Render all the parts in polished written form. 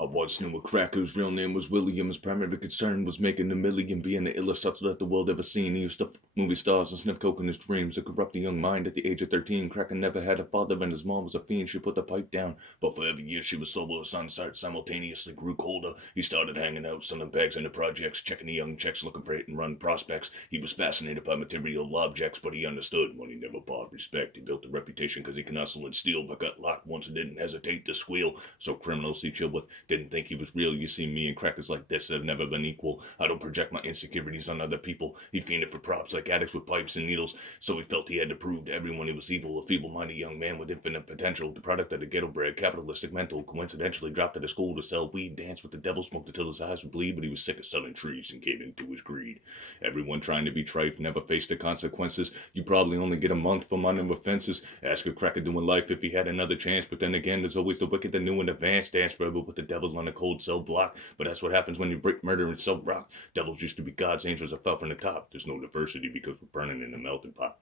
I once knew a cracker whose real name was William. His primary concern was making a million, being the illest hustler that the world ever seen. He used to movie stars and sniff coke in his dreams. A corrupt young mind at the age of 13. Cracker never had a father and his mom was a fiend. She put the pipe down, but for every year she was sober, her sun simultaneously grew colder. He started hanging out, selling bags in the projects, checking the young checks, looking for hit and run prospects. He was fascinated by material objects, but he understood money never bought respect. He built a reputation because he can hustle and steal, but got locked once and didn't hesitate to squeal. So criminals he chilled with didn't think he was real. You see, me and crackers like this have never been equal. I don't project my insecurities on other people. He fiended for props like addicts with pipes and needles, so he felt he had to prove to everyone he was evil. A feeble-minded young man with infinite potential, the product of the ghetto-bred, capitalistic mental, coincidentally dropped out of school to sell weed, dance with the devil, smoked until his eyes would bleed, but he was sick of selling trees and gave in to his greed. Everyone trying to be trite never faced the consequences. You probably only get a month for minor offenses. Ask a cracker doing life if he had another chance, but then again, there's always the wicked that knew in advance. Dance forever with the devils on a cold cell block, but that's what happens when you break murder and sell rock. Devils used to be gods, angels that fell from the top. There's no diversity because we're burning in the melting pot.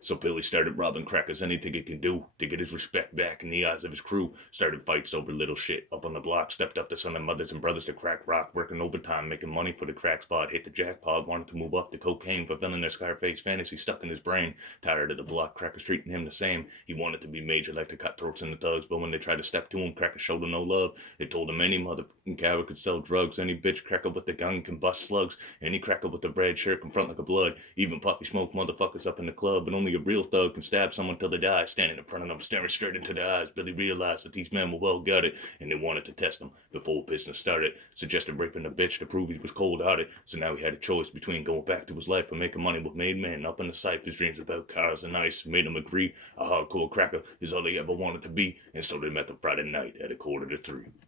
So Billy started robbing crackers, anything he could do to get his respect back in the eyes of his crew. Started fights over little shit up on the block. Stepped up to son and mothers and brothers to crack rock, working overtime, making money for the crack spot. Hit the jackpot, wanted to move up to cocaine, fulfilling their Scarface fantasy stuck in his brain. Tired of the block, crackers treating him the same. He wanted to be major like the cutthroats and the thugs, but when they tried to step to him, crackers showed him no love. They told him any motherfucking coward could sell drugs. Any bitch cracker with the gun can bust slugs. Any cracker with the red shirt can front like a blood. Even puffy smoke motherfuckers up in the club, but only a real thug can stab someone till they die. Standing in front of them, staring straight into their eyes, Billy realized that these men were well gutted, and they wanted to test him before business started. Suggested raping a bitch to prove he was cold-hearted, so now he had a choice between going back to his life or making money with made men. Up in the sight, his dreams about cars and ice made him agree a hardcore cracker is all he ever wanted to be, and so they met the Friday night at 2:45.